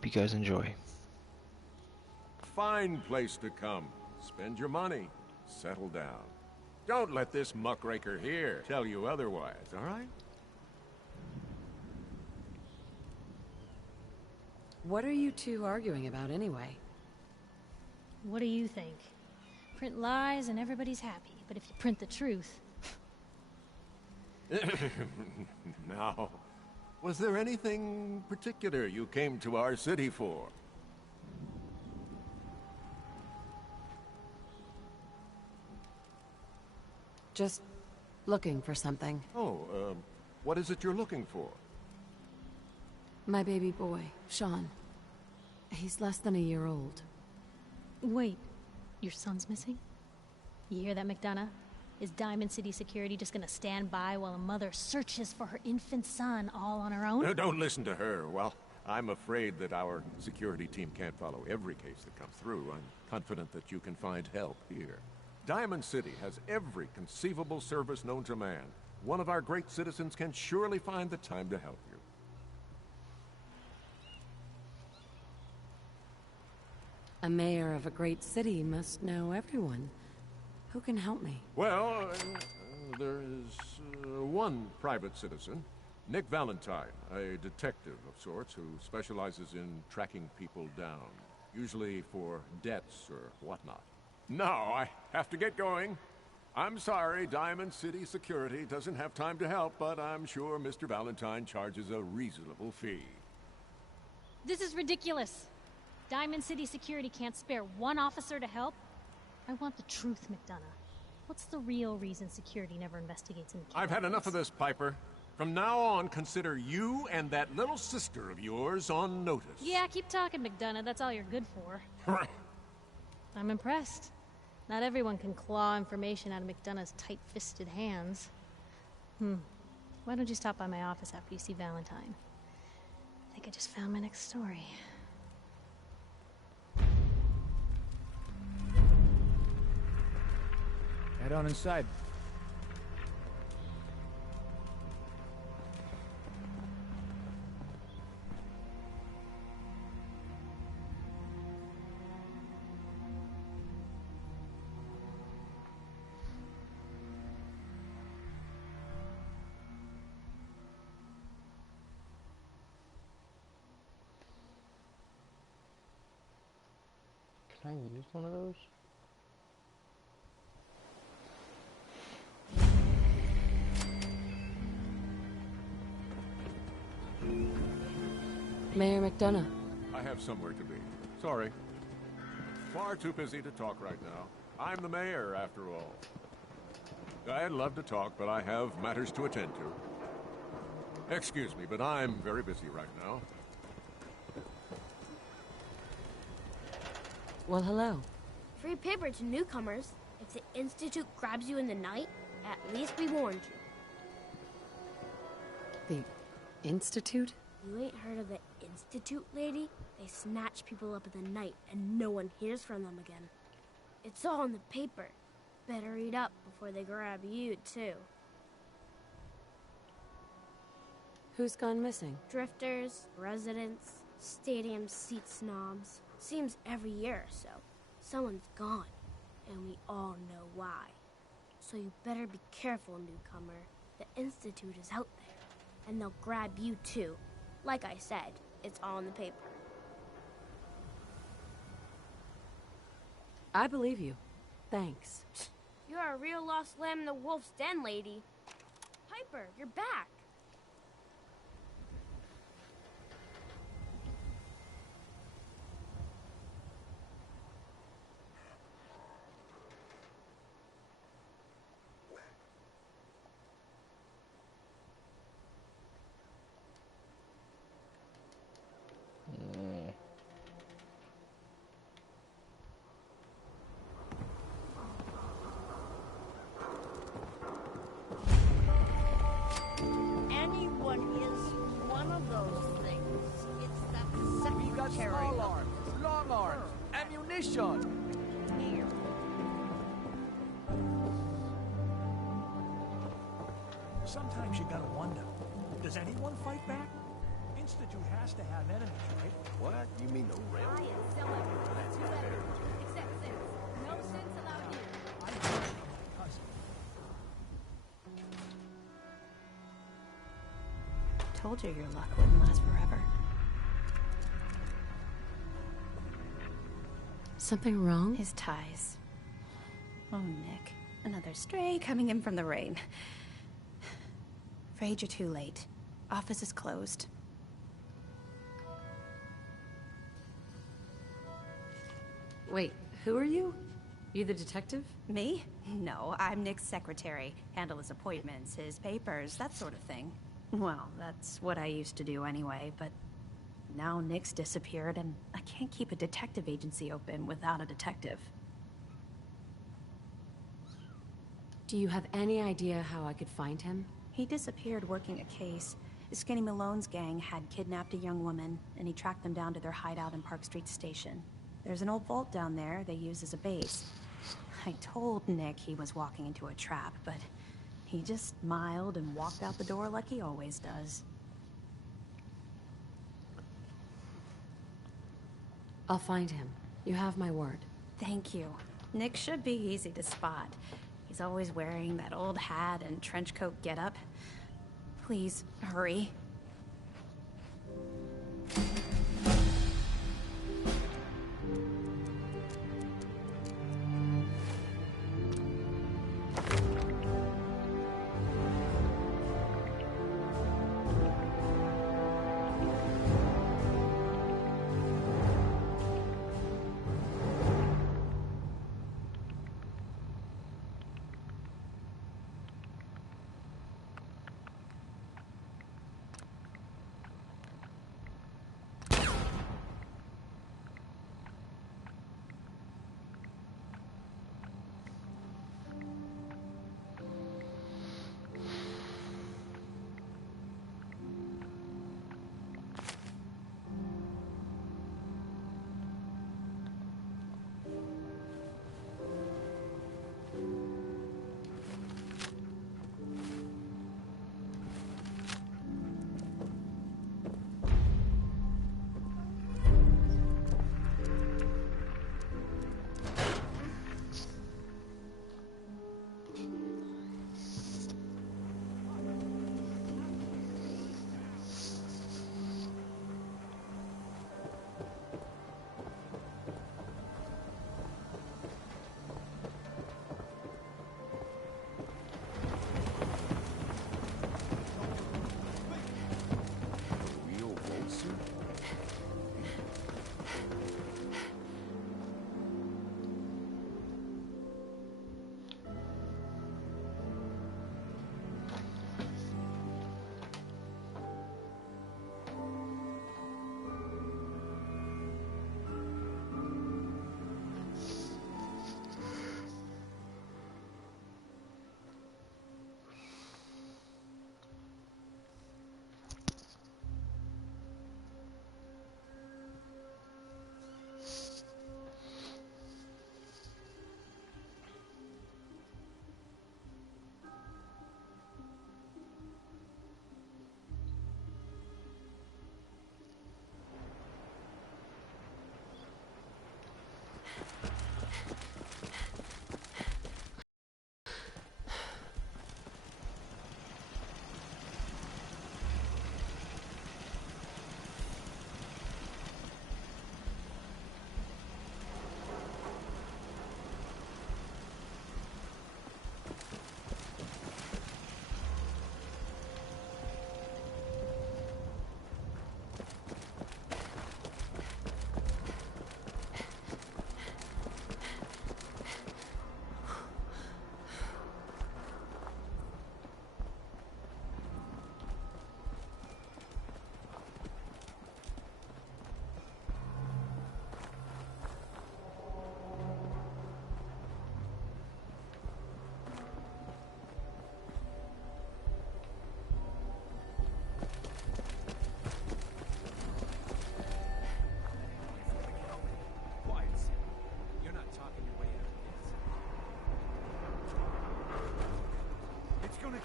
hope you guys enjoy. Fine place to come. Spend your money. Settle down. Don't let this muckraker here tell you otherwise, all right? What are you two arguing about anyway? What do you think? Print lies and everybody's happy, but if you print the truth... Now, was there anything particular you came to our city for? Just looking for something. Oh, what is it you're looking for? My baby boy, Sean. He's less than a year old. Wait, your son's missing? You hear that, McDonough? Is Diamond City Security just gonna stand by while a mother searches for her infant son all on her own? No, don't listen to her. Well, I'm afraid that our security team can't follow every case that comes through. I'm confident that you can find help here. Diamond City has every conceivable service known to man. One of our great citizens can surely find the time to help you. A mayor of a great city must know everyone. Who can help me? Well, there is one private citizen, Nick Valentine, a detective of sorts who specializes in tracking people down, usually for debts or whatnot. Now, I have to get going. I'm sorry, Diamond City Security doesn't have time to help, but I'm sure Mr. Valentine charges a reasonable fee. This is ridiculous. Diamond City Security can't spare one officer to help? I want the truth, McDonough. What's the real reason security never investigates in I've had enough of this, Piper. From now on, consider you and that little sister of yours on notice. Yeah, keep talking, McDonough. That's all you're good for. I'm impressed. Not everyone can claw information out of McDonough's tight-fisted hands. Why don't you stop by my office after you see Valentine? I think I just found my next story. Head on inside. Can I use one of those? Mayor McDonough. I have somewhere to be. Sorry. Far too busy to talk right now. I'm the mayor, after all. I'd love to talk, but I have matters to attend to. Excuse me, but I'm very busy right now. Well, hello. Free paper to newcomers. If the Institute grabs you in the night, at least we warned The you. Institute? You ain't heard of the Institute, lady? They snatch people up in the night and no one hears from them again. It's all in the paper. Better read up before they grab you, too. Who's gone missing? Drifters, residents, stadium seat snobs. Seems every year or so, someone's gone, and we all know why. So you better be careful, newcomer. The Institute is out there, and they'll grab you too. Like I said, it's all in the paper. I believe you. Thanks. You're a real lost lamb in the wolf's den, lady. Piper, you're back. Anyone is one of those things. It's that We got secretary small arms, long arms, ammunition. here. Sometimes you gotta wonder, does anyone fight back? Institute has to have enemies, right? What? You mean the rail? I am sell everything. That's Do fair. everything. Except sins. No sins allowed here. I know my cousin. Told you your luck wouldn't last forever. Something wrong? His ties. Oh, Nick. Another stray coming in from the rain. Afraid you're too late. Office is closed. Wait, who are you? You the detective? Me? No, I'm Nick's secretary. Handle his appointments, his papers, that sort of thing. Well, that's what I used to do anyway, but now Nick's disappeared and I can't keep a detective agency open without a detective. Do you have any idea how I could find him? He disappeared working a case. Skinny Malone's gang had kidnapped a young woman, and he tracked them down to their hideout in Park Street Station. There's an old vault down there they use as a base. I told Nick he was walking into a trap, but he just smiled and walked out the door like he always does. I'll find him. You have my word. Thank you. Nick should be easy to spot. He's always wearing that old hat and trench coat getup. Please, hurry.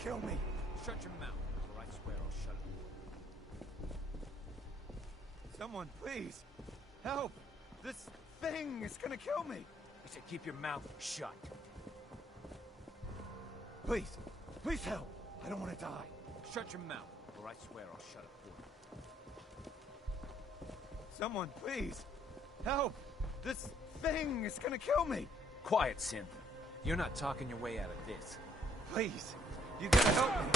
Kill me. Shut your mouth, or I swear I'll shut it. Someone, please. Help! This thing is gonna kill me! I said keep your mouth shut. Please, please help! I don't want to die. Shut your mouth, or I swear I'll shut up for you. Someone, please! Help! This thing is gonna kill me! Quiet, Synth. You're not talking your way out of this. Please, you gotta help me!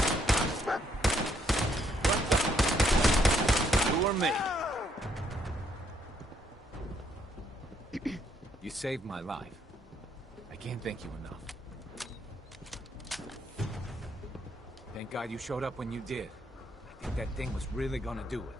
You or me? You saved my life. I can't thank you enough. Thank God you showed up when you did. I think that thing was really gonna do it.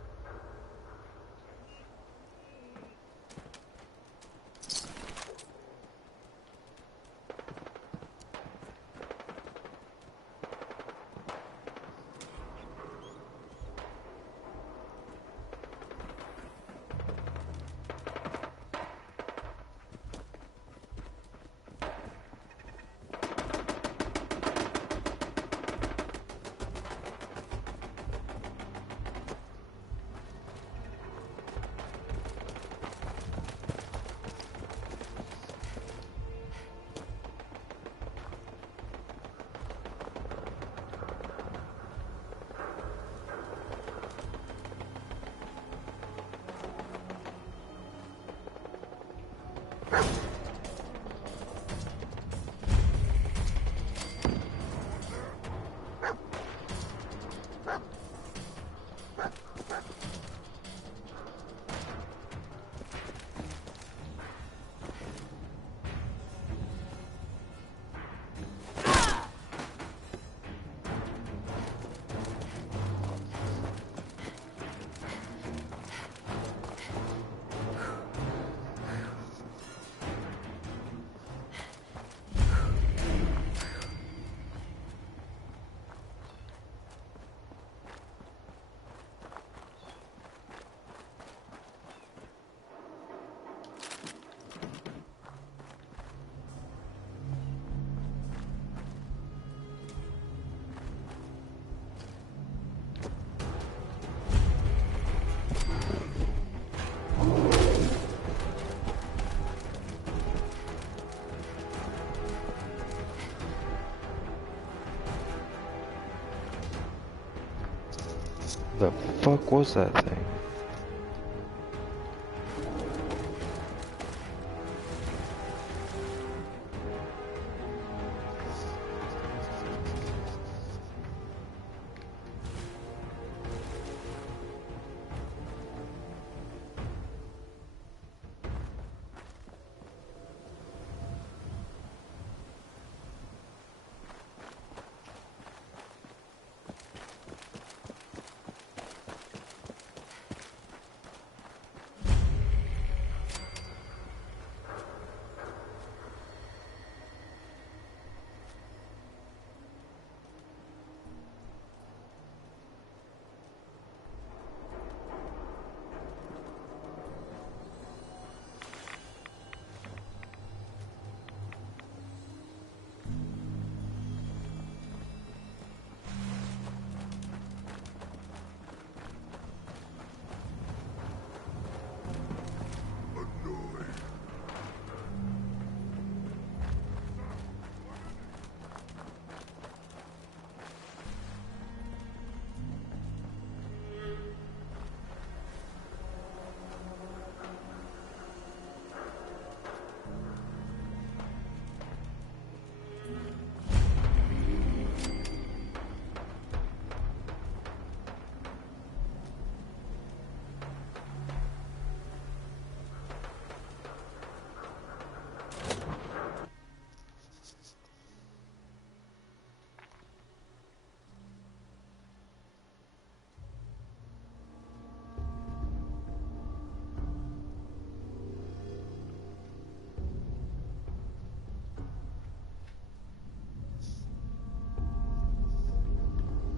The fuck was that thing?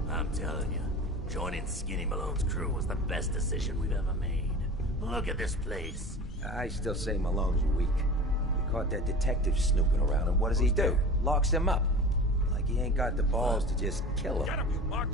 I'm telling you, joining Skinny Malone's crew was the best decision we've ever made. Look at this place. I still say Malone's weak. We caught that detective snooping around, and what does he do? Locks him up. Like he ain't got the balls to just kill him. Get him, you mark!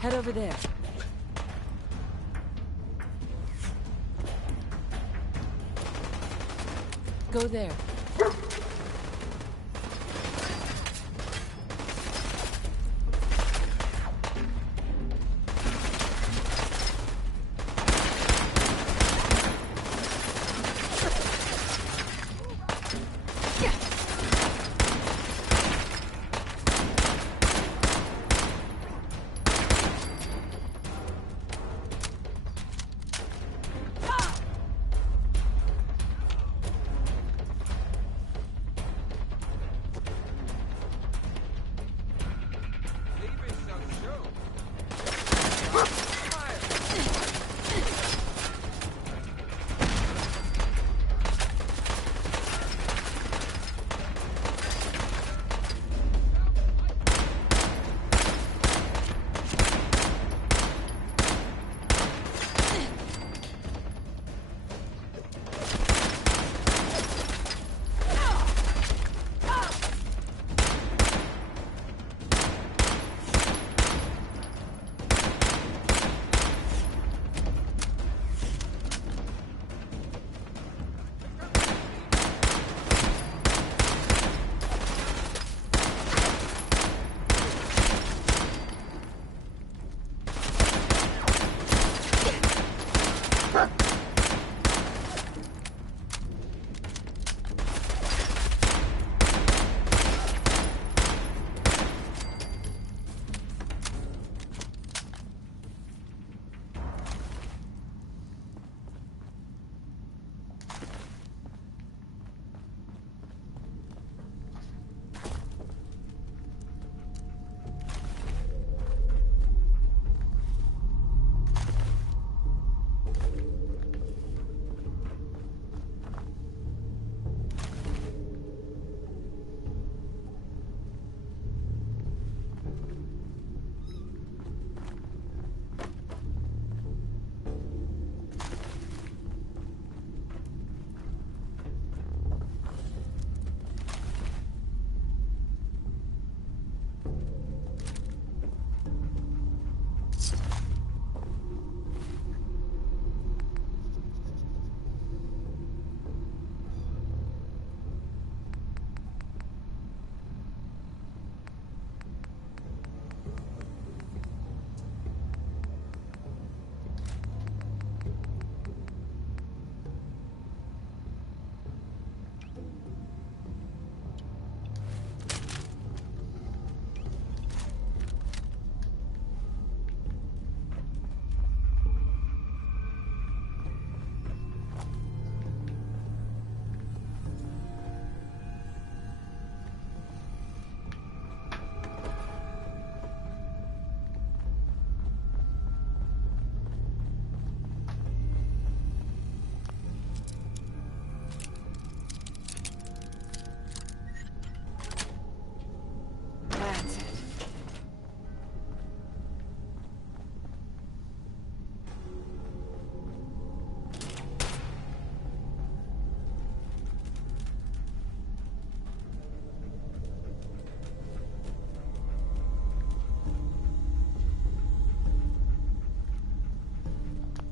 Head over there. Go there.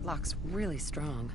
Lock's really strong.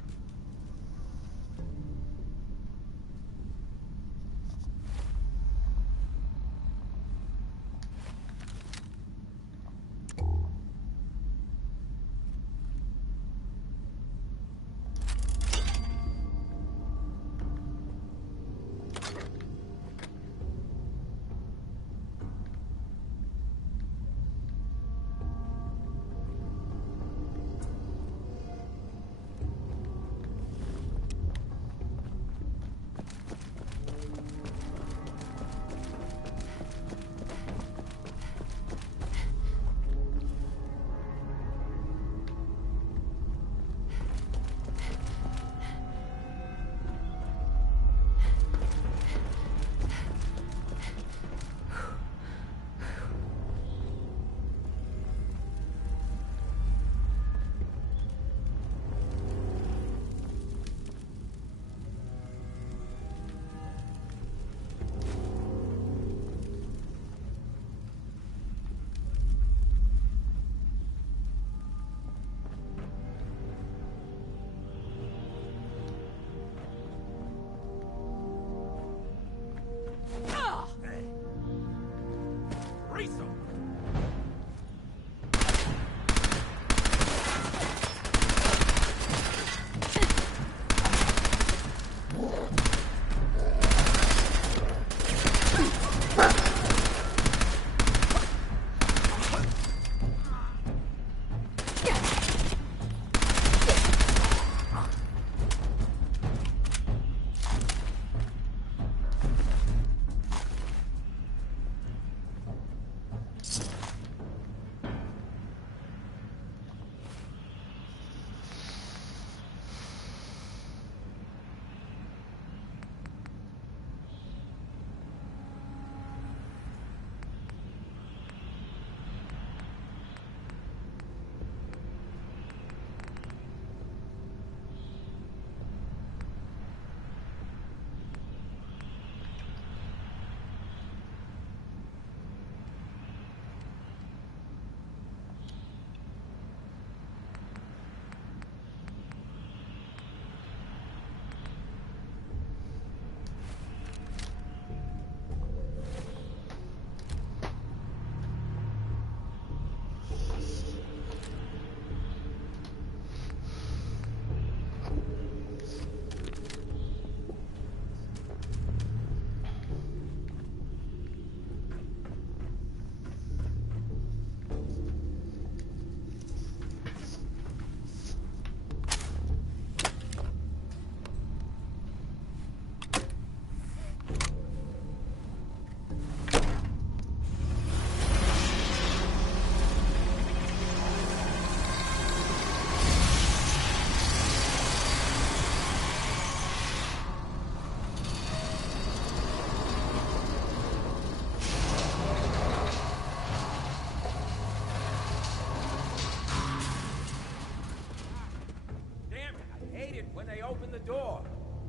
door.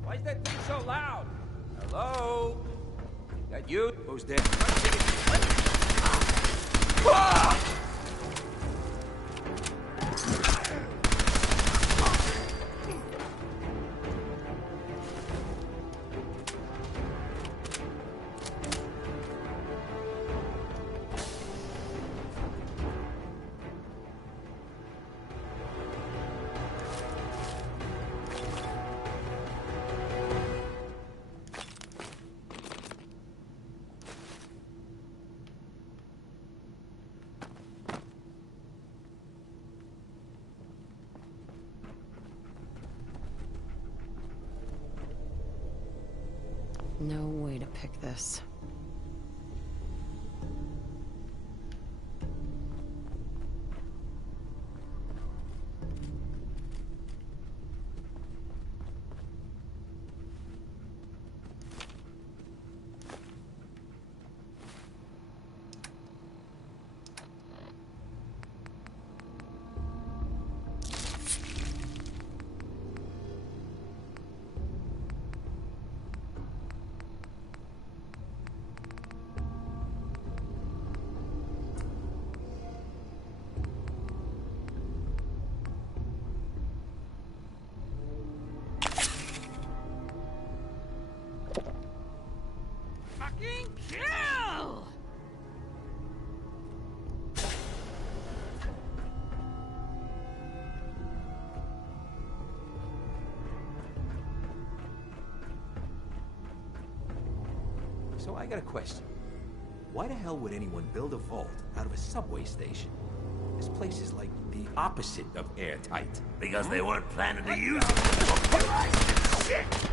Why is that thing so loud? Hello? That you? Who's there? Ah! No way to pick this. Fucking kill! So I got a question. Why the hell would anyone build a vault out of a subway station? This place is like the opposite of airtight. Because they weren't planning to use it. Shit!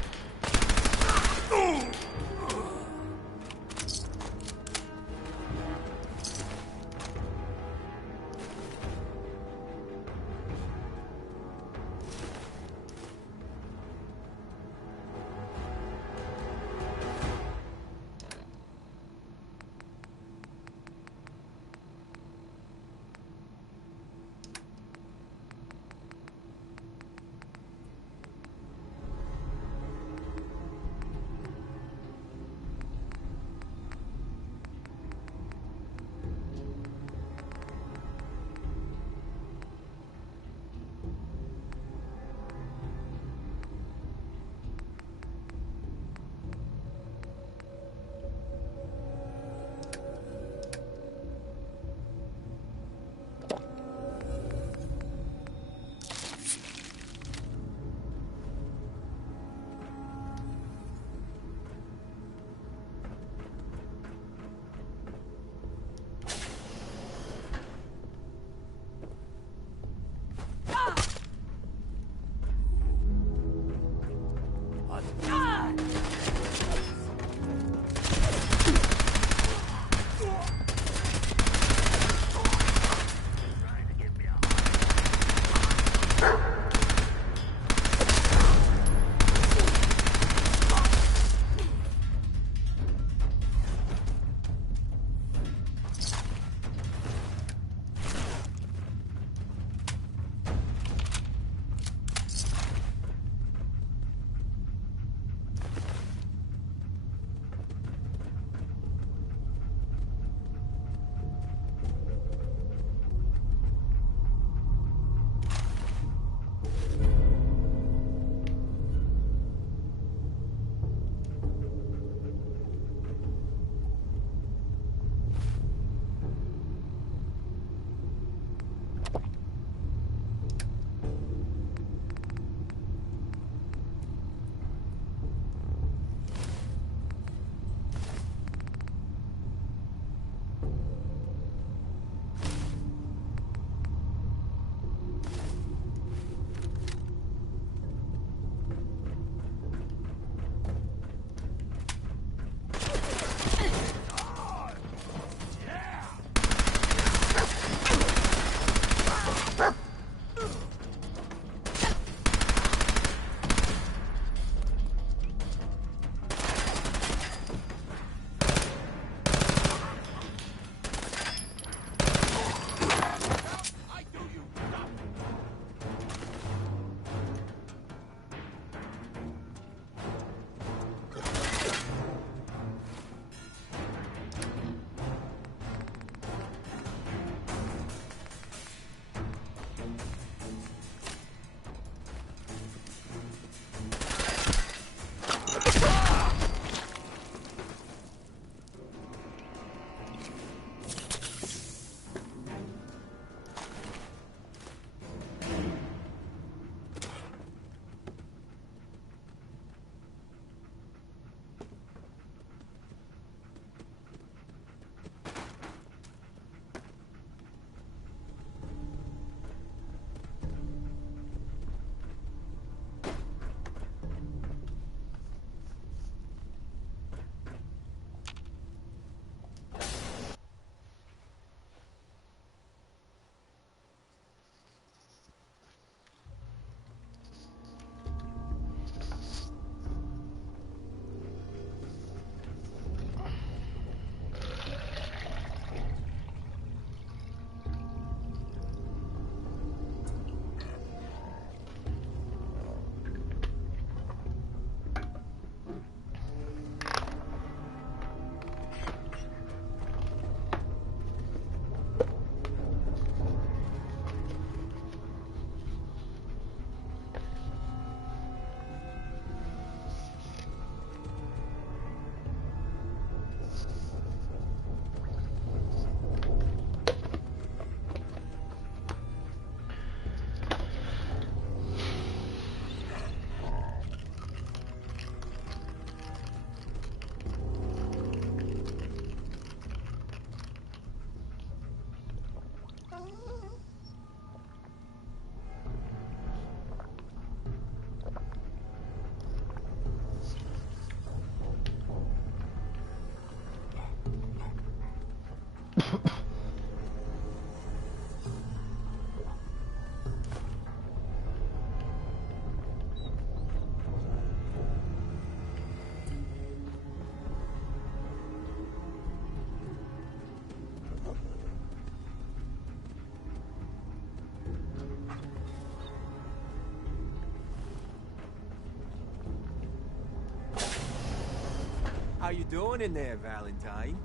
How you doing in there, Valentine?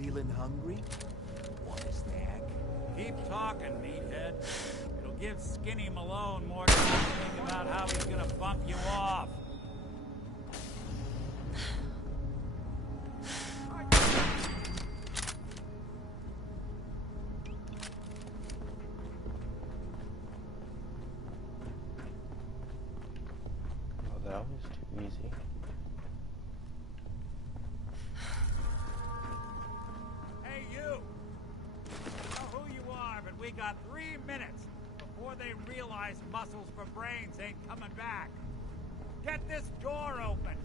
Feeling hungry? Want a snack? Keep talking, meathead. It'll give Skinny Malone more time to think about how he's gonna bump you off. Oh, that was too easy. Hey, you! I know who you are, but we got 3 minutes before they realize muscles for brains ain't coming back. Get this door open!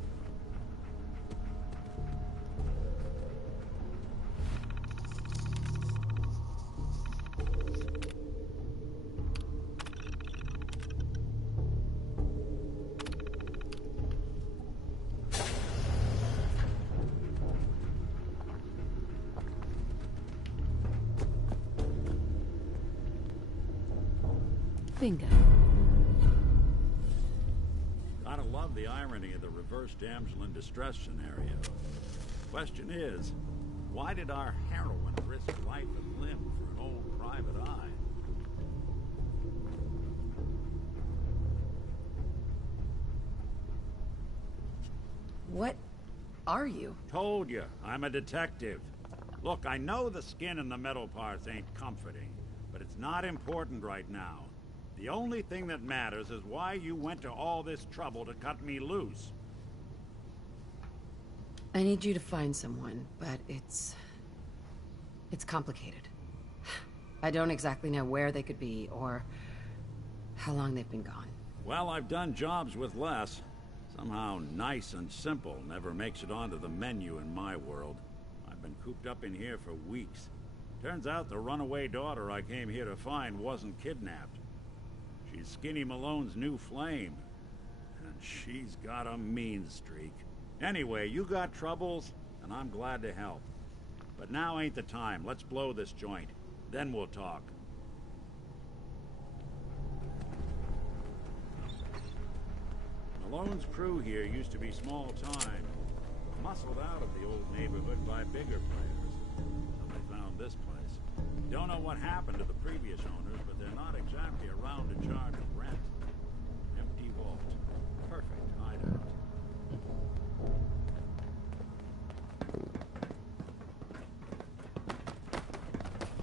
Bingo. Gotta love the irony of the reverse damsel in distress scenario. Question is, why did our heroine risk life and limb for an old private eye? What are you? Told you, I'm a detective. Look, I know the skin and the metal parts ain't comforting, but it's not important right now. The only thing that matters is why you went to all this trouble to cut me loose. I need you to find someone, but it's complicated. I don't exactly know where they could be or how long they've been gone. Well, I've done jobs with less. Somehow nice and simple never makes it onto the menu in my world. I've been cooped up in here for weeks. Turns out the runaway daughter I came here to find wasn't kidnapped. She's Skinny Malone's new flame. And she's got a mean streak. Anyway, you got troubles, and I'm glad to help. But now ain't the time. Let's blow this joint. Then we'll talk. Malone's crew here used to be small time. Muscled out of the old neighborhood by bigger players. So they found this place. Don't know what happened to the previous owners, but they're not exactly around to charge rent. Empty vault. Perfect hideout.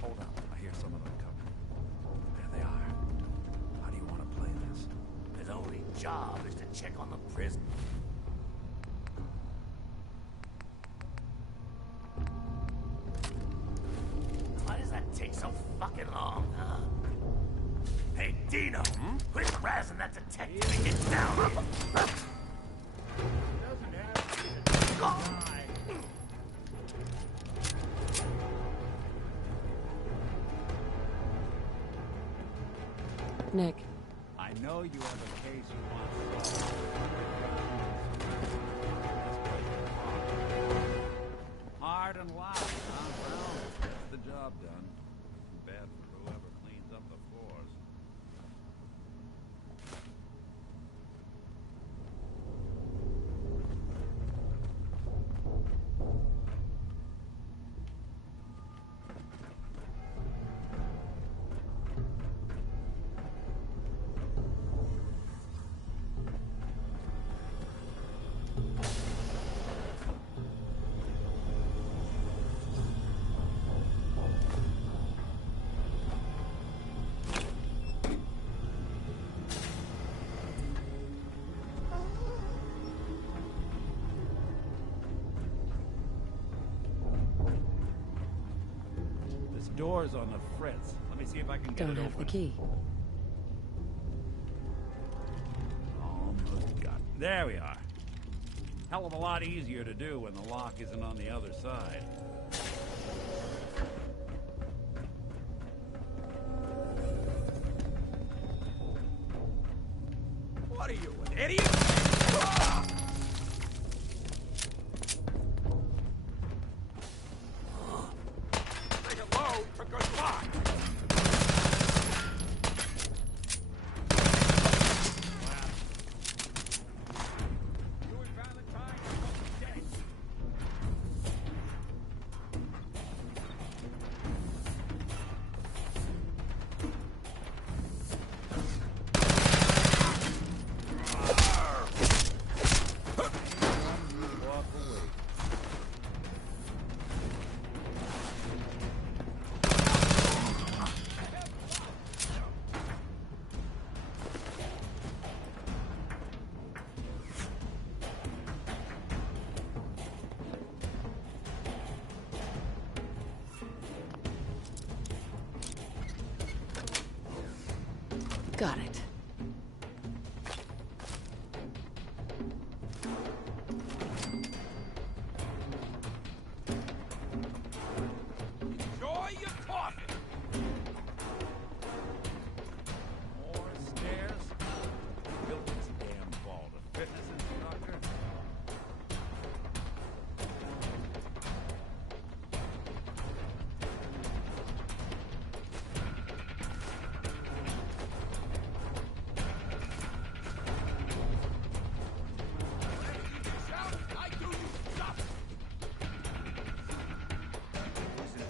Hold on, I hear some of them coming. There they are. How do you want to play this? His only job is to check on the prison. Why does that take so fucking long, huh? Hey, Dino, quit razzing that detective and get down on the... Doesn't have to die. Nick. I know you have a case you want solved. Hard and loud, huh? Well, gets the job done. Bad for whoever cleans up the floors. This door's on the fritz. Let me see if I can get Don't it have the open. key. Almost got it. There we are. Hell of a lot easier to do when the lock isn't on the other side. Got it. Enjoy your coffee! More stairs? Built this damn vault. A fitness instructor?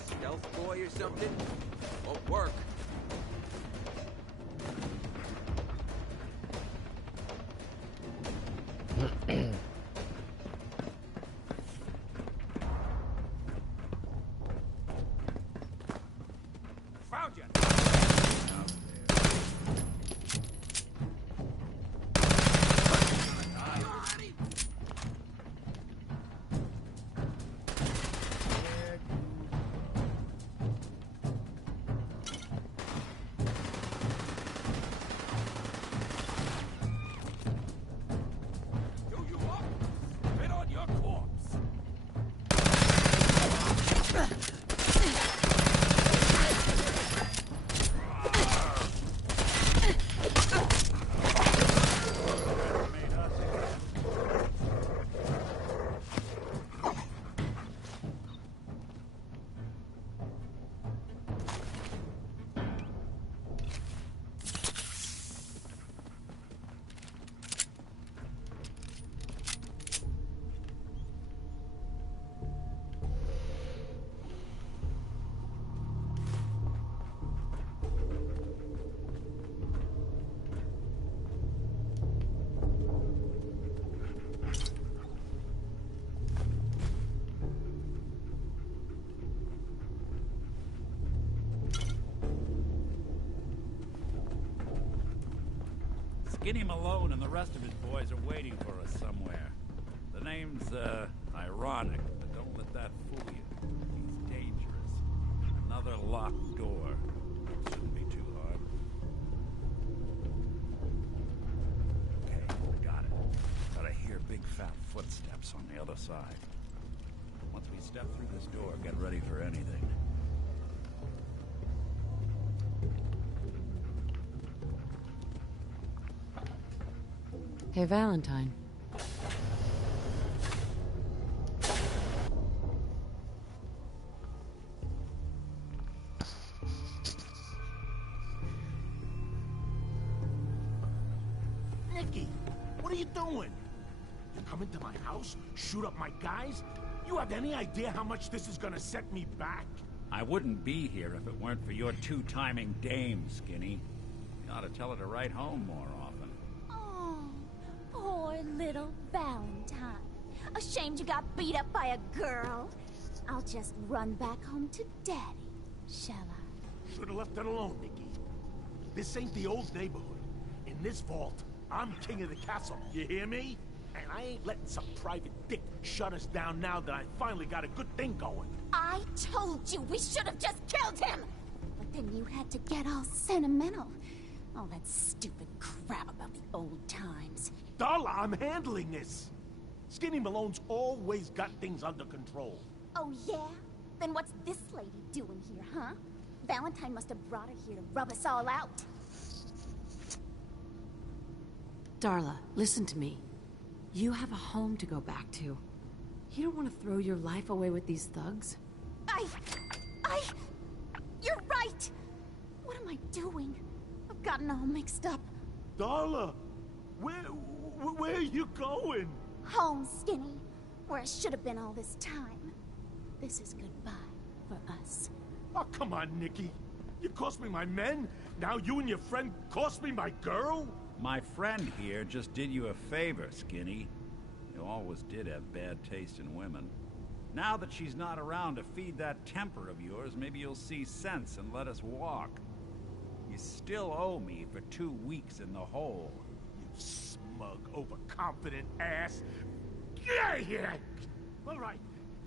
Stealth boy or something? Won't work. Found you! Do you up? Spit on your corpse! Skinny Malone and the rest of his boys are waiting for us somewhere. The name's, ironic, but don't let that fool you. He's dangerous. Another locked door. Shouldn't be too hard. Okay, got it. But I hear big fat footsteps on the other side. Once we step through this door, get ready for anything. Hey, Valentine. Nicky, what are you doing? You come into my house, shoot up my guys? You have any idea how much this is gonna set me back? I wouldn't be here if it weren't for your two-timing dame, Skinny. You ought to tell her to write home more often. Oh, poor little Valentine. Ashamed you got beat up by a girl. I'll just run back home to Daddy, shall I? Should've left it alone, Nicky. This ain't the old neighborhood. In this vault, I'm king of the castle, you hear me? And I ain't letting some private dick shut us down now that I finally got a good thing going. I told you we should have just killed him! But then you had to get all sentimental. All that stupid crap about the old times. Darla, I'm handling this. Skinny Malone's always got things under control. Oh, yeah? Then what's this lady doing here, huh? Valentine must have brought her here to rub us all out. Darla, listen to me. You have a home to go back to. You don't want to throw your life away with these thugs. You're right! What am I doing? I've gotten all mixed up. Darla, where are you going? Home, Skinny. Where I should have been all this time. This is goodbye for us. Oh, come on, Nicky. You cost me my men, now you and your friend cost me my girl? My friend here just did you a favor, Skinny. You always did have bad taste in women. Now that she's not around to feed that temper of yours, maybe you'll see sense and let us walk. You still owe me for 2 weeks in the hole. You smug, overconfident ass. Get out of here! All right,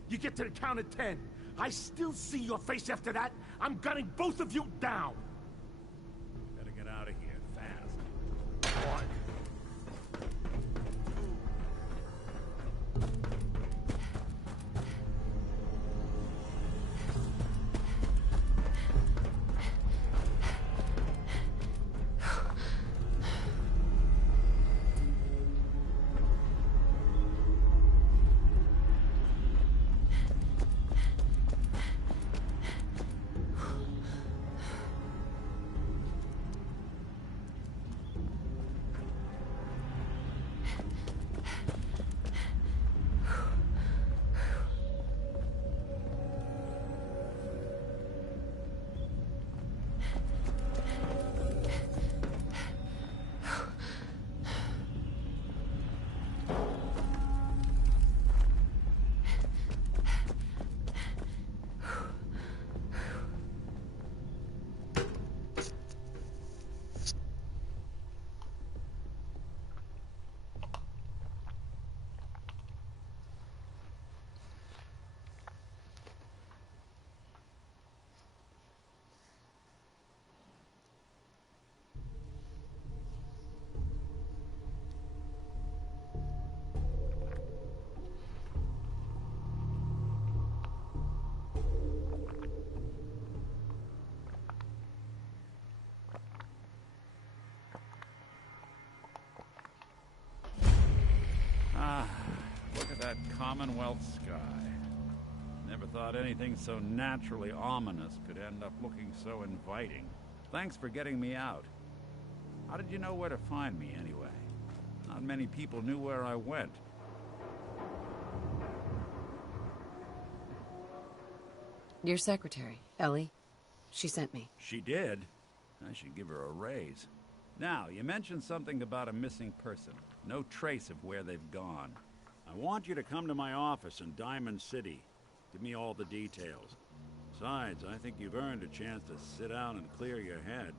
you get to the count of 10. I still see your face after that. I'm gunning both of you down. Better get out of here, fast. Commonwealth sky. Never thought anything so naturally ominous could end up looking so inviting. Thanks for getting me out. How did you know where to find me, anyway? Not many people knew where I went. Your secretary, Ellie. She sent me. She did? I should give her a raise. Now, you mentioned something about a missing person. No trace of where they've gone. I want you to come to my office in Diamond City. Give me all the details. Besides, I think you've earned a chance to sit down and clear your head.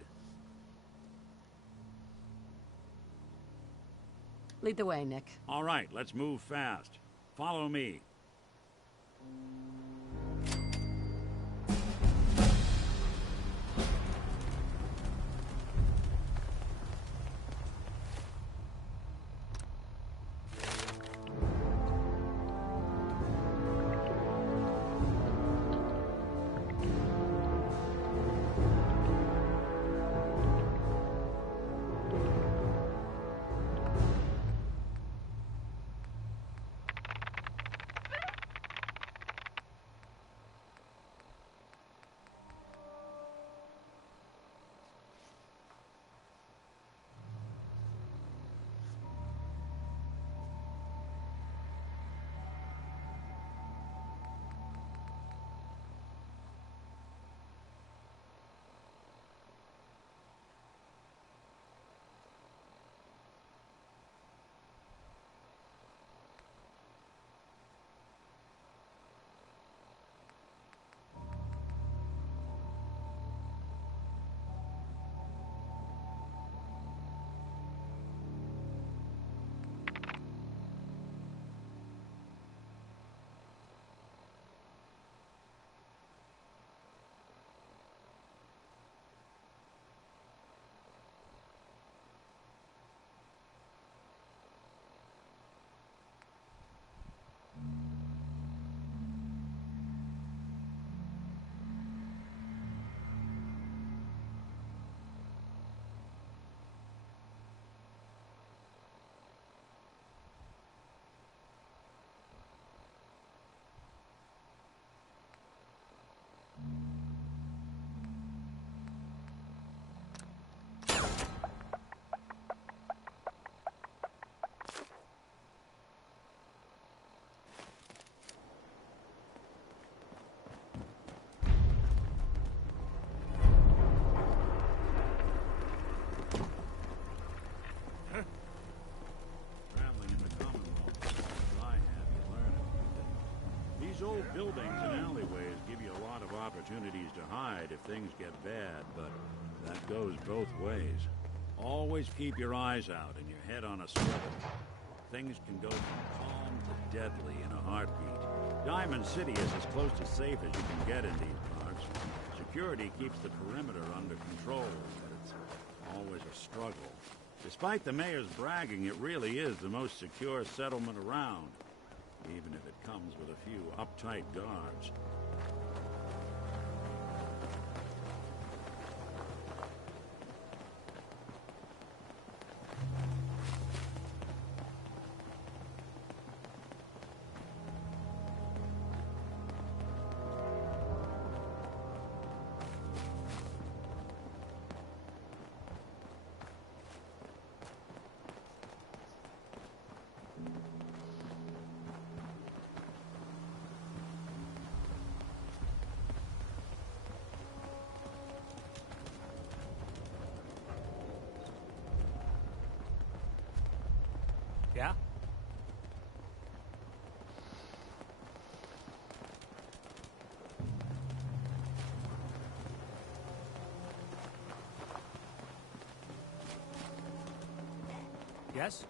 Lead the way, Nick. All right, let's move fast. Follow me. These old buildings and alleyways give you a lot of opportunities to hide if things get bad, but that goes both ways. Always keep your eyes out and your head on a swivel. Things can go from calm to deadly in a heartbeat. Diamond City is as close to safe as you can get in these parts. Security keeps the perimeter under control, but it's always a struggle. Despite the mayor's bragging, it really is the most secure settlement around, even if it comes with a few uptight guards. Yeah? Yes?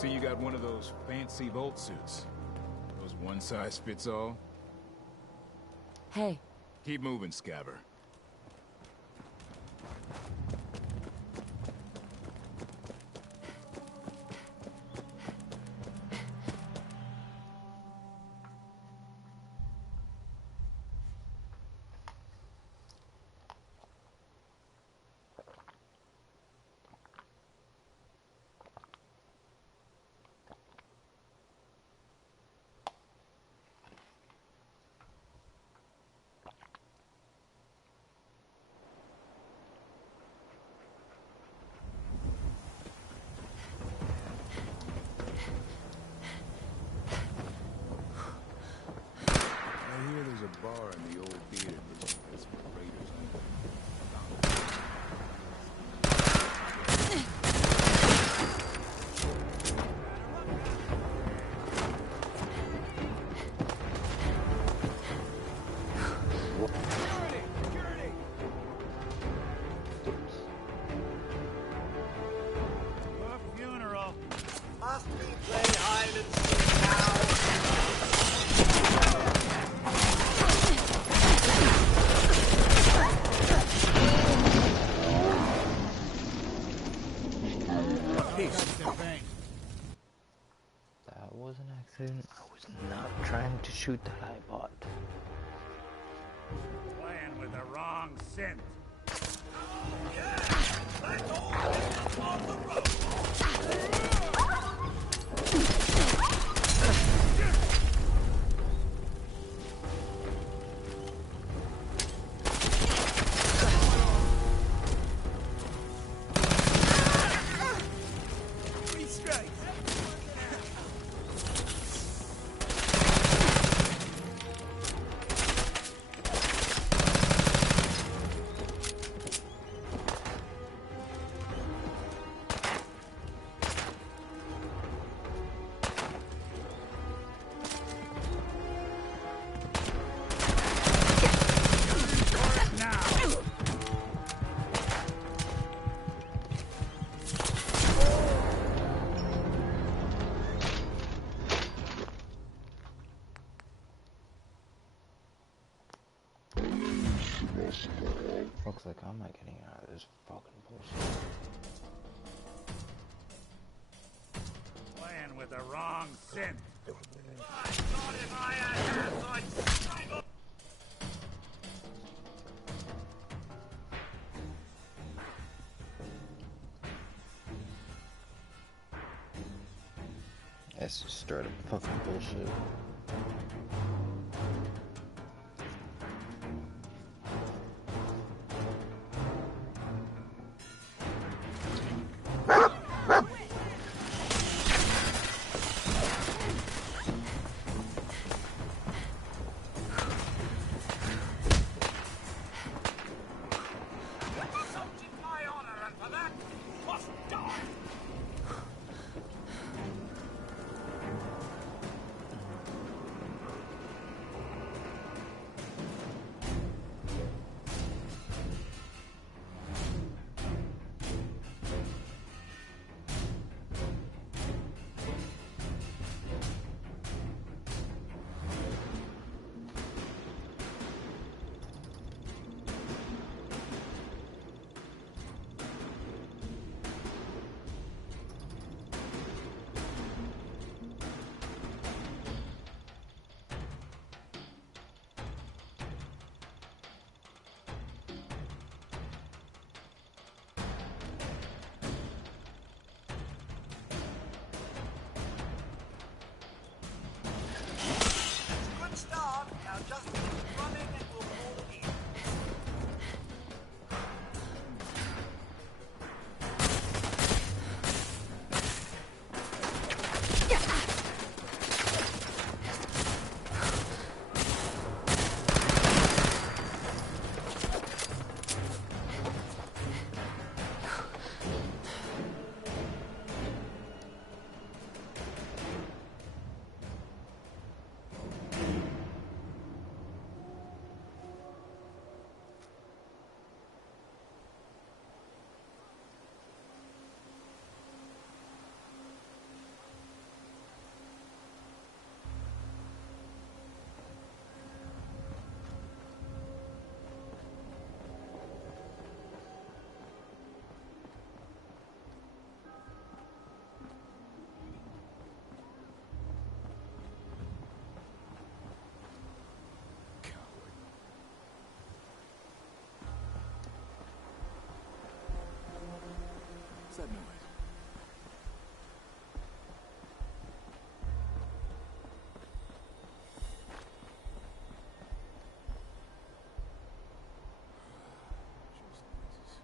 see you got one of those fancy Volt suits. Those one-size-fits-all. Hey. Keep moving, Scabber. I hear there's a bar in the old theater that's for raiders only. A funeral. Must we play hide and seek now? That was an accident. I was not trying to shoot that iBot. Playing with the wrong synth. Three strikes. Looks like I'm not getting out of this fucking bullshit. Playing with the wrong synth. That's just straight up fucking bullshit. that noise? Just noises.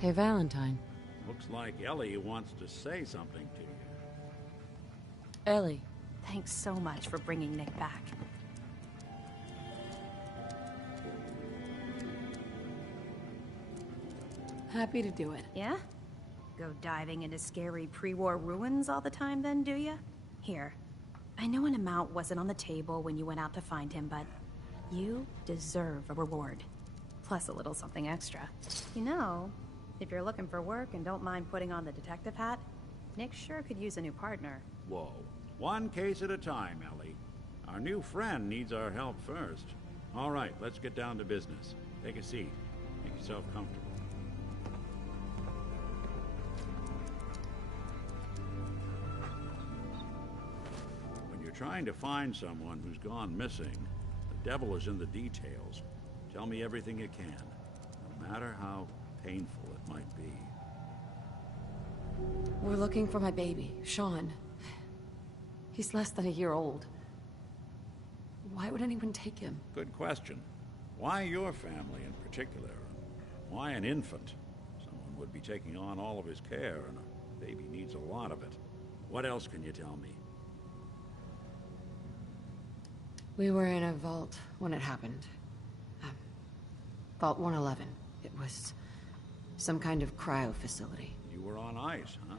Hey, Valentine. Looks like Ellie wants to say something to you. Ellie. Thanks so much for bringing Nick back. Happy to do it. Yeah? Go diving into scary pre-war ruins all the time then, do ya? Here. I know an amount wasn't on the table when you went out to find him, but you deserve a reward. Plus a little something extra. You know, if you're looking for work and don't mind putting on the detective hat, Nick sure could use a new partner. Whoa. One case at a time, Ellie. Our new friend needs our help first. All right, let's get down to business. Take a seat. Make yourself comfortable. When you're trying to find someone who's gone missing, the devil is in the details. Tell me everything you can, no matter how painful it might be. We're looking for my baby, Sean. He's less than a year old. Why would anyone take him? Good question. Why your family in particular? Why an infant? Someone would be taking on all of his care, and a baby needs a lot of it. What else can you tell me? We were in a vault when it happened. Vault 111. It was some kind of cryo facility. You were on ice, huh?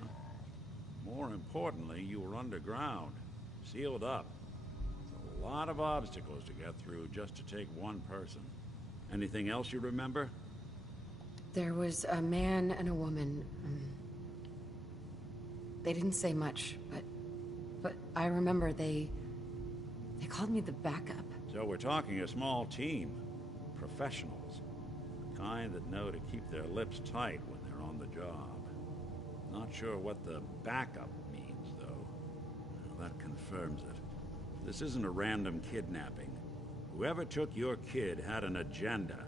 More importantly, you were underground, sealed up. It's a lot of obstacles to get through just to take one person. Anything else you remember? There was a man and a woman. They didn't say much, but I remember they called me the backup. So we're talking a small team. Professionals. The kind that know to keep their lips tight when they're on the job. Not sure what the backup means, though. Well, that confirms it. This isn't a random kidnapping. Whoever took your kid had an agenda.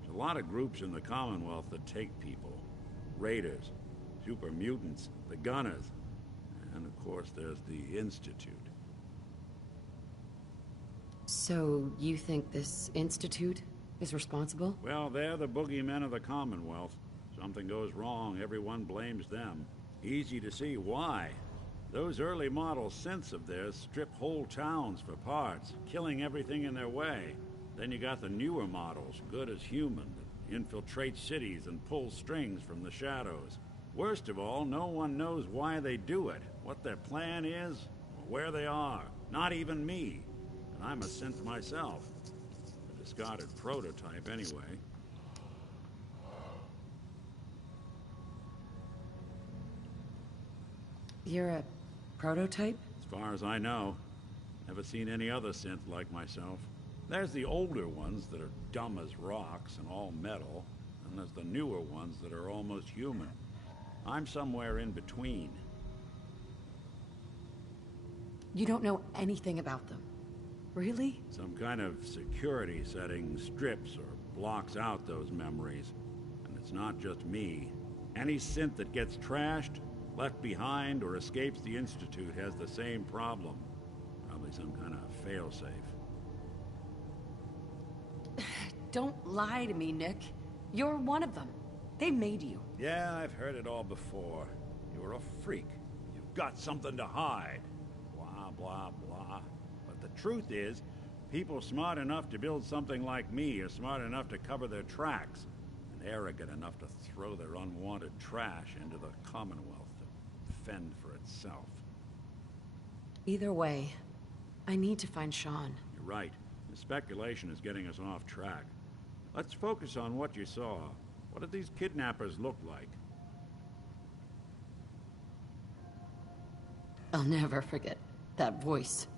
There's a lot of groups in the Commonwealth that take people. Raiders, super mutants, the Gunners, and of course there's the Institute. So, you think this Institute is responsible? Well, they're the boogeymen of the Commonwealth. Something goes wrong, everyone blames them. Easy to see why. Those early model synths of theirs strip whole towns for parts, killing everything in their way. Then you got the newer models, good as human, that He infiltrates cities and pulls strings from the shadows. Worst of all, no one knows why they do it, what their plan is, or where they are. Not even me. And I'm a synth myself. A discarded prototype, anyway. You're a prototype? As far as I know. Never seen any other synth like myself. There's the older ones that are dumb as rocks and all metal, and there's the newer ones that are almost human. I'm somewhere in between. You don't know anything about them. Really? Some kind of security setting strips or blocks out those memories. And it's not just me. Any synth that gets trashed, left behind, or escapes the Institute has the same problem. Probably some kind of failsafe. Don't lie to me, Nick. You're one of them. They made you. Yeah, I've heard it all before. You're a freak. You've got something to hide. Blah, blah, blah. But the truth is, people smart enough to build something like me are smart enough to cover their tracks, and arrogant enough to throw their unwanted trash into the Commonwealth to fend for itself. Either way, I need to find Sean. You're right. The speculation is getting us off track. Let's focus on what you saw. What did these kidnappers look like? I'll never forget that voice.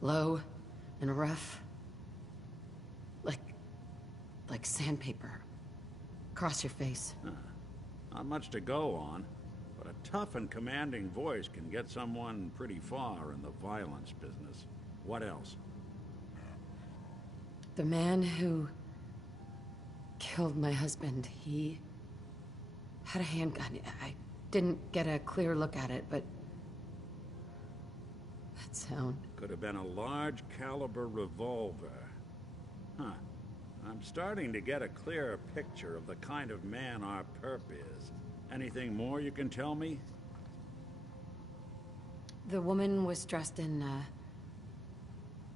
Low and rough. Like sandpaper. Across your face. Not much to go on, but a tough and commanding voice can get someone pretty far in the violence business. What else? The man who killed my husband, he had a handgun. I didn't get a clear look at it, but that sound. Could have been a large caliber revolver. Huh. I'm starting to get a clearer picture of the kind of man our perp is. Anything more you can tell me? The woman was dressed in,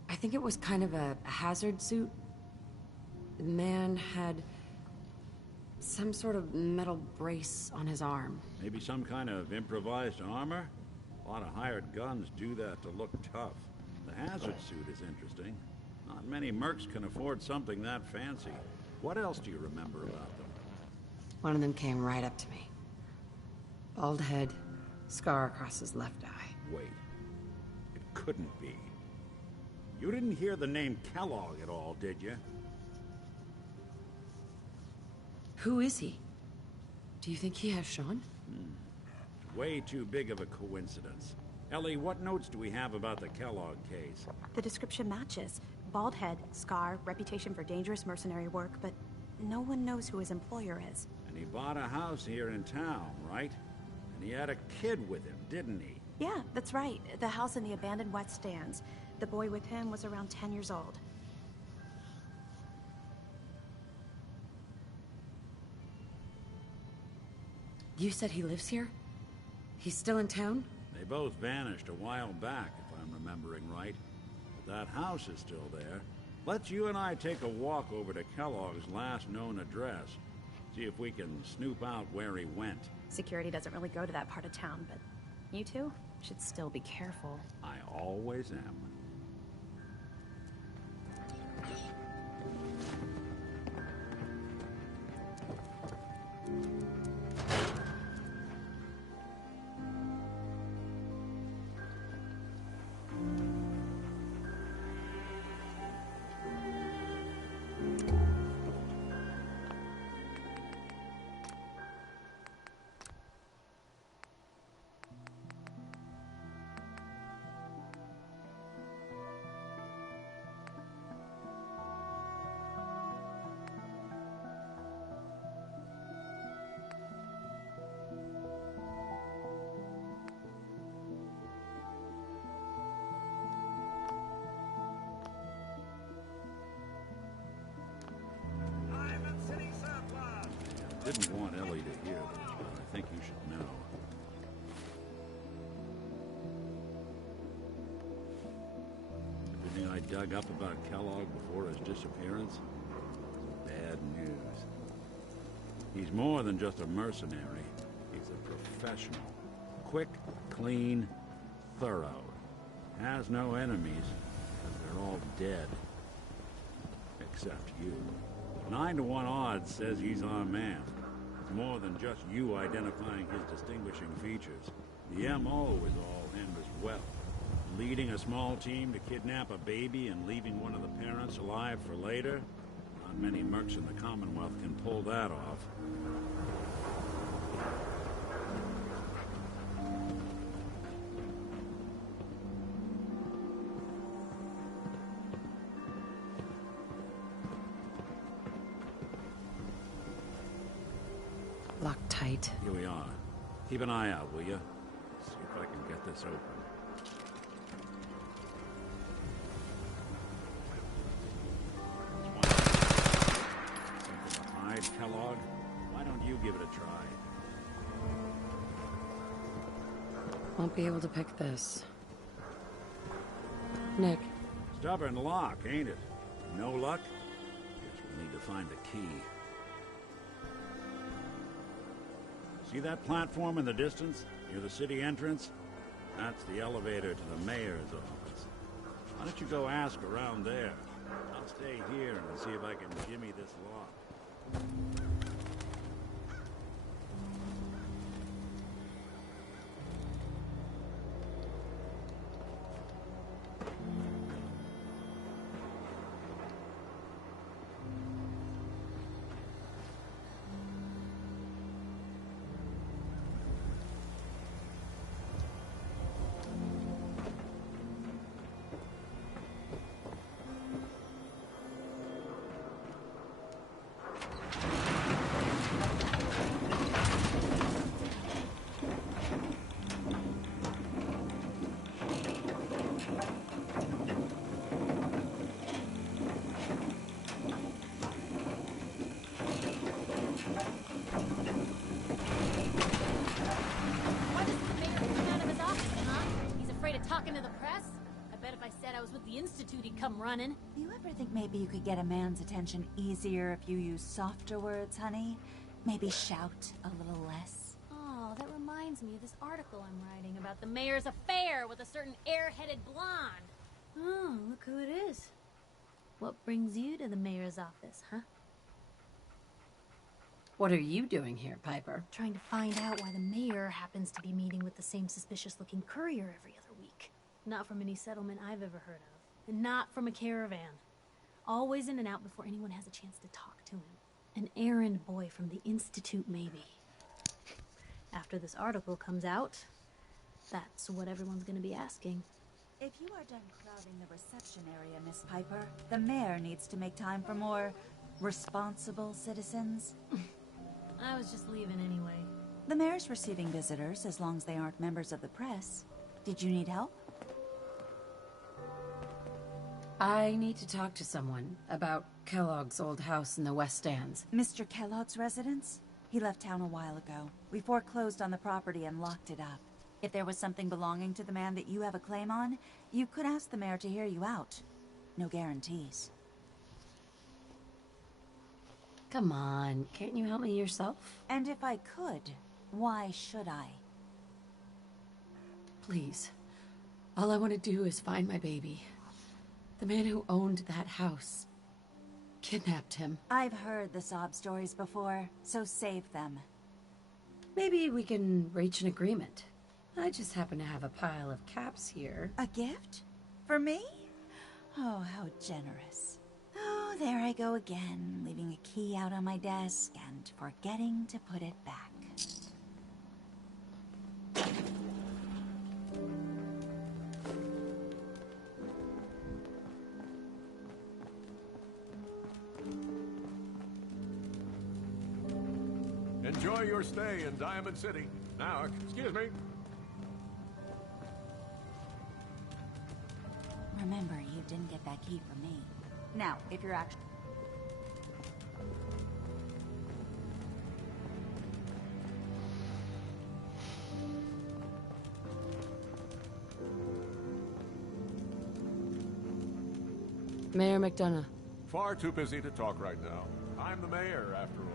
I think it was kind of a hazard suit. The man had some sort of metal brace on his arm. Maybe some kind of improvised armor? A lot of hired guns do that to look tough. The hazard suit is interesting. Not many mercs can afford something that fancy. What else do you remember about them? One of them came right up to me. Bald head, scar across his left eye. Wait. It couldn't be. You didn't hear the name Kellogg at all, did you? Who is he? Do you think he has Sean? Way too big of a coincidence. Ellie, what notes do we have about the Kellogg case? The description matches. Bald head, scar, reputation for dangerous mercenary work, but no one knows who his employer is. And he bought a house here in town, right? And he had a kid with him, didn't he? Yeah, that's right. The house in the abandoned West Stands. The boy with him was around 10 years old. You said he lives here? He's still in town? They both vanished a while back, if I'm remembering right. But that house is still there. Let's you and I take a walk over to Kellogg's last known address. See if we can snoop out where he went. Security doesn't really go to that part of town, but you two should still be careful. I always am. Didn't want Ellie to hear this, but I think you should know. Everything I dug up about Kellogg before his disappearance? Bad news. He's more than just a mercenary. He's a professional. Quick, clean, thorough. Has no enemies, because they're all dead. Except you. 9 to 1 odds says he's our man. It's more than just you identifying his distinguishing features. The M.O. is all him as well. Leading a small team to kidnap a baby and leaving one of the parents alive for later? Not many mercs in the Commonwealth can pull that off. Locked tight. Here we are. Keep an eye out, will you? See if I can get this open. Something to hide, Kellogg? Why don't you give it a try? Won't be able to pick this. Nick. Stubborn lock, ain't it? No luck? Guess we'll need to find the key. See that platform in the distance, near the city entrance? That's the elevator to the mayor's office. Why don't you go ask around there? I'll stay here and see if I can jimmy this lock. Talking to the press? I bet if I said I was with the Institute, he'd come running. You ever think maybe you could get a man's attention easier if you use softer words, honey? Maybe shout a little less? Oh, that reminds me of this article I'm writing about the mayor's affair with a certain airheaded blonde. Oh, look who it is. What brings you to the mayor's office, huh? What are you doing here, Piper? Trying to find out why the mayor happens to be meeting with the same suspicious-looking courier every other week. Not from any settlement I've ever heard of. And not from a caravan. Always in and out before anyone has a chance to talk to him. An errand boy from the Institute, maybe. After this article comes out, that's what everyone's gonna be asking. If you are done crowding the reception area, Miss Piper, the mayor needs to make time for more responsible citizens. I was just leaving anyway. The mayor's receiving visitors as long as they aren't members of the press. Did you need help? I need to talk to someone about Kellogg's old house in the West Stands. Mr. Kellogg's residence? He left town a while ago. We foreclosed on the property and locked it up. If there was something belonging to the man that you have a claim on, you could ask the mayor to hear you out. No guarantees. Come on, can't you help me yourself? And if I could, why should I? Please. All I want to do is find my baby. The man who owned that house kidnapped him. I've heard the sob stories before, so save them. Maybe we can reach an agreement. I just happen to have a pile of caps here. A gift? For me? Oh, how generous. Oh, there I go again, leaving a key out on my desk and forgetting to put it back. Enjoy your stay in Diamond City. Now, excuse me. Remember, you didn't get that key from me. Now, if you're actually... Mayor McDonough. Far too busy to talk right now. I'm the mayor, after all.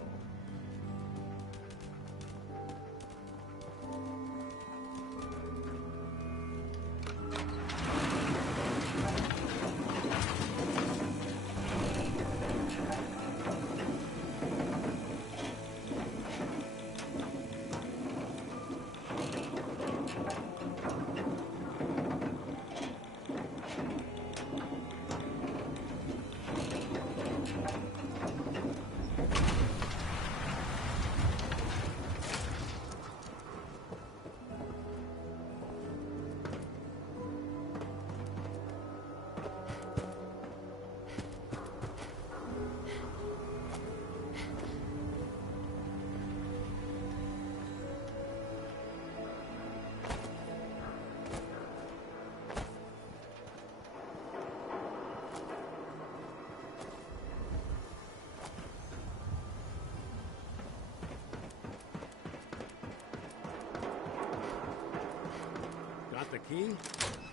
got the key?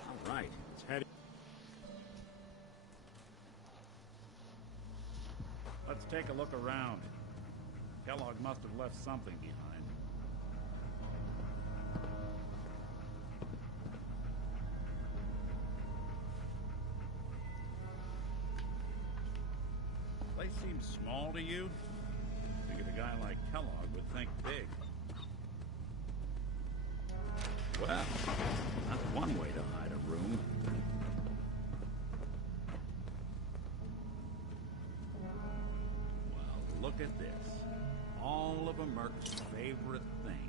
All right, it's heading. Let's take a look around. Kellogg must have left something behind. Place seems small to you? Figured a guy like Kellogg would think big. Well, that's one way to hide a room. Well, look at this. All of a Merc's favorite things.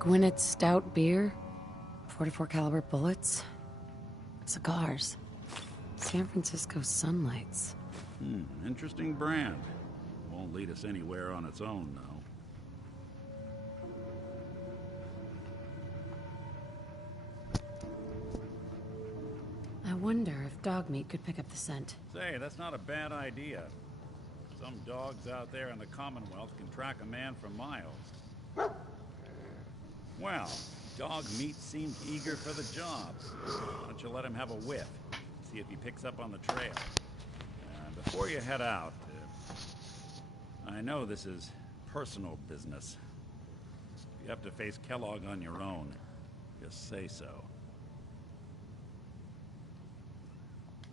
Gwinnett's stout beer, 44 caliber bullets, cigars, San Francisco sunlights. Interesting brand. Won't lead us anywhere on its own, though. I wonder if dog meat could pick up the scent. Say, that's not a bad idea. Some dogs out there in the Commonwealth can track a man for miles. Well, dog meat seems eager for the job. Why don't you let him have a whiff? See if he picks up on the trail. Before you head out, I know this is personal business. If you have to face Kellogg on your own, just say so.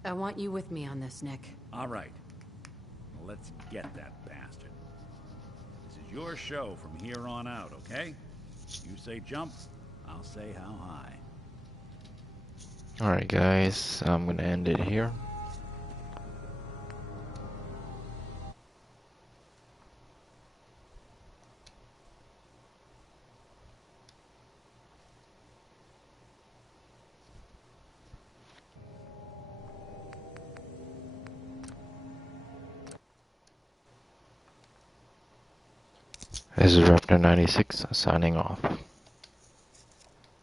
I want you with me on this, Nick. All right. Let's get that bastard. This is your show from here on out, okay? You say jump, I'll say how high. Alright guys, I'm gonna end it here. This is raptor96 signing off.